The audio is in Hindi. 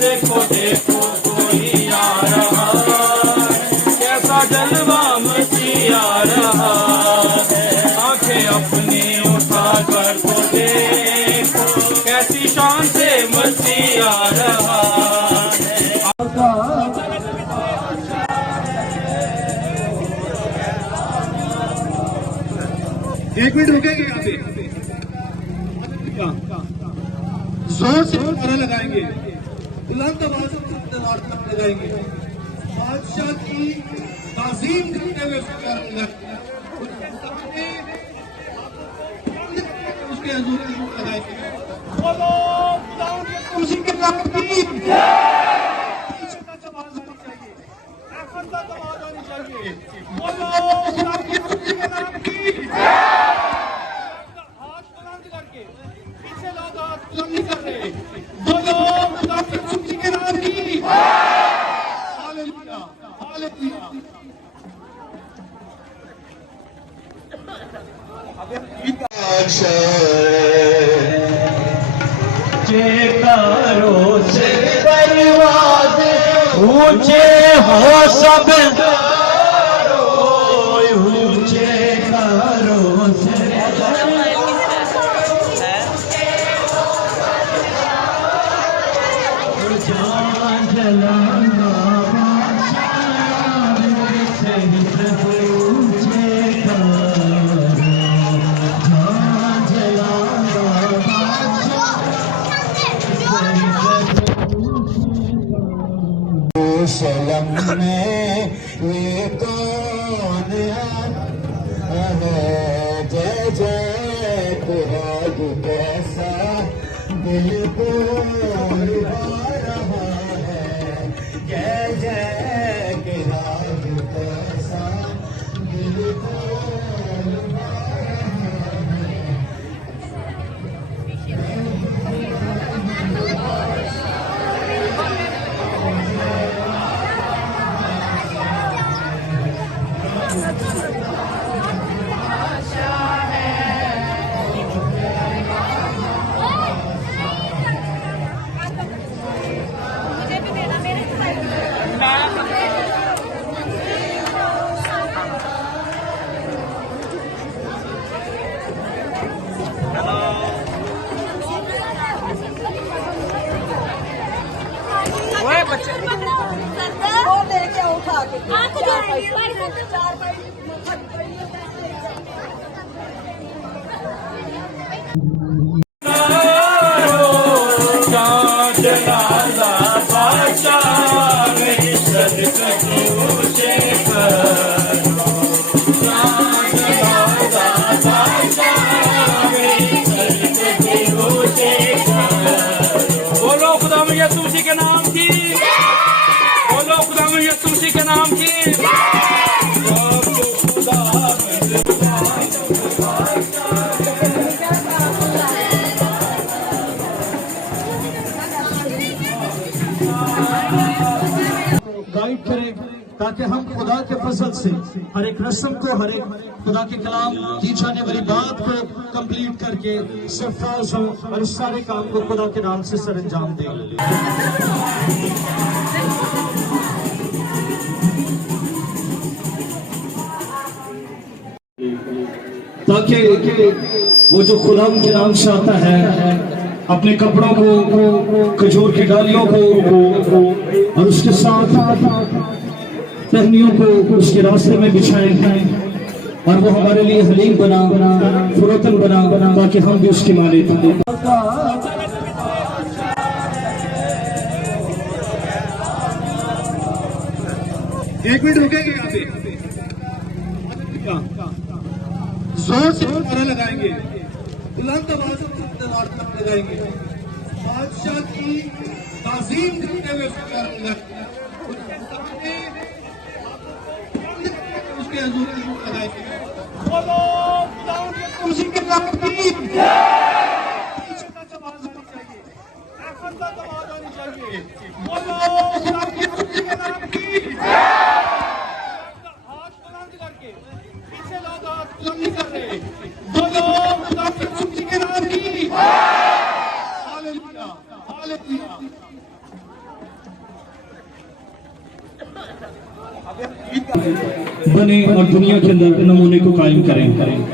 देखो देखो कोई आ रहा है, कैसा जलवा मची आ रहा है। आंखें अपनी उठा कर तो देखो, कैसी शान से मची आ रहा है। एक मिनट रुकेंगे यहाँ पे, जोर से नारा लगाएंगे, बुलंद आवाज से नारा लगाएंगे, बादशाह की ताज़ीम करते हुए उसके हजूर लगाएंगे। बोलो खुशी के नाम की आवाज होनी चाहिए, आवाज होनी चाहिए। बोलो खुशी के नाम की पीछे लोग हाथ बुलंद नहीं कर रहे। बोलो खुशी के नाम की हालेलुया हालेलुया। जयकारों से दरवाजे ऊंचे हो सब, ऊंचे कारों से जान जलाना सलम में ये कौन है, जय जय कुराग कैसा दिल को लुभा रहा है, जय जय कुराग कैसा दिल को लुभा रहा है। बच्चे वो लेके उठा के चार बोलो खुदा यीशु मसीह के नाम की, बोलो खुदा यीशु मसीह के नाम की। गाइड करें ताकि हम खुदा के फजल से हर एक रस्म को, हर एक खुदा के कलाम दी जाने वाली बात को कंप्लीट करके सरफराज हो और इस सारे काम को खुदा के नाम से सरअंजाम दें। ताकि वो जो खुदा के नाम से आता है अपने कपड़ों को, खजूर की डालियों को और उसके साथ टहनियों को उसके रास्ते में बिछाएं और वो हमारे लिए हलीम बना, फुरतन बना, ताकि हम भी उसकी माने थे। एक मिनट रुकेंगे यहाँ पे, जोर से नारा लगाएंगे, बुलंद आवाज से नारा लगाएंगे, बादशाह की ताज़ीम करते हुए उसके हजूर लगाएंगे। बोलो खुशी के नाम की आवाज होनी चाहिए, आवाज होनी चाहिए। बोलो खुशी के नाम की हाथ बुलंद करके पीछे लोग हाथ बुलंद नहीं कर रहे। बोलो खुशी के नाम की हालेलुया हालेलुया। बने और दुनिया के अंदर नमूने को कायम करें।